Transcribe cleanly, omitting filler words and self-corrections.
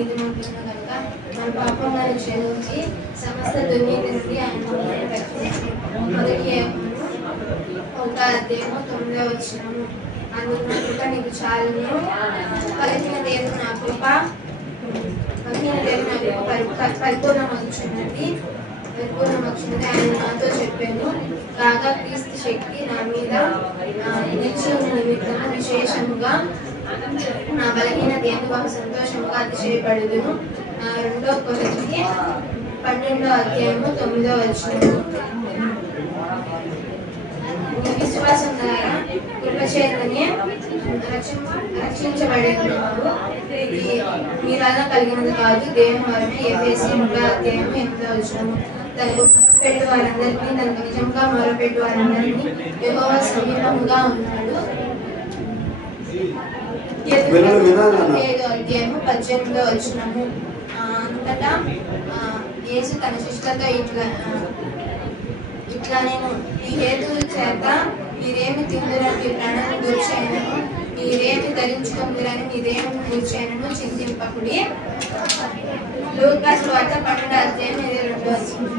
నీతిమంతులను కనుక మన పాపములను క్షమించి సమస్త దుర్నీతి నుండి ఆయన మమ్మల్ని రక్షించి. మొదటి 1:9 అందుకు నా కృప నీకు చాలును, కలిగిన దేవుడు నా కృప పరిపూర్ణమవుతున్నది ఆయన నాతో చెప్పాను. కాగా క్రీస్తు శక్తి నా మీద నిలిచిన నిమిత్తము విశేషముగా నా బలహీనత ఎందు బహు సంతోషముగా అతిశయపడుదును. 2 కొరింథీ 12:9. విశ్వాసం ద్వారా కృపచేతనే రక్షించబడినారు. ఇది మీ వలన కలిగినది కాదు, దేవుని వలన. ఎఫెసీ 3:8. తనకు మొరపెట్టు వారందరినీ, తనకు నిజంగా మొరపెట్టు వారందరినీ యెహోవా సమీపముగా ఉన్నాడు. 5:18. అంతటా యేసు తన శిష్యులతో ఇట్లా నేను ఈ హేతువు చేత మీరేమి తిందురని మీ ప్రాణాన్ని దూర్చేయనను, మీరేమి ధరించుకుందురని మీరేమి కూర్చేయనను చింతింపకుడి. లూకా సువార్త 12:22.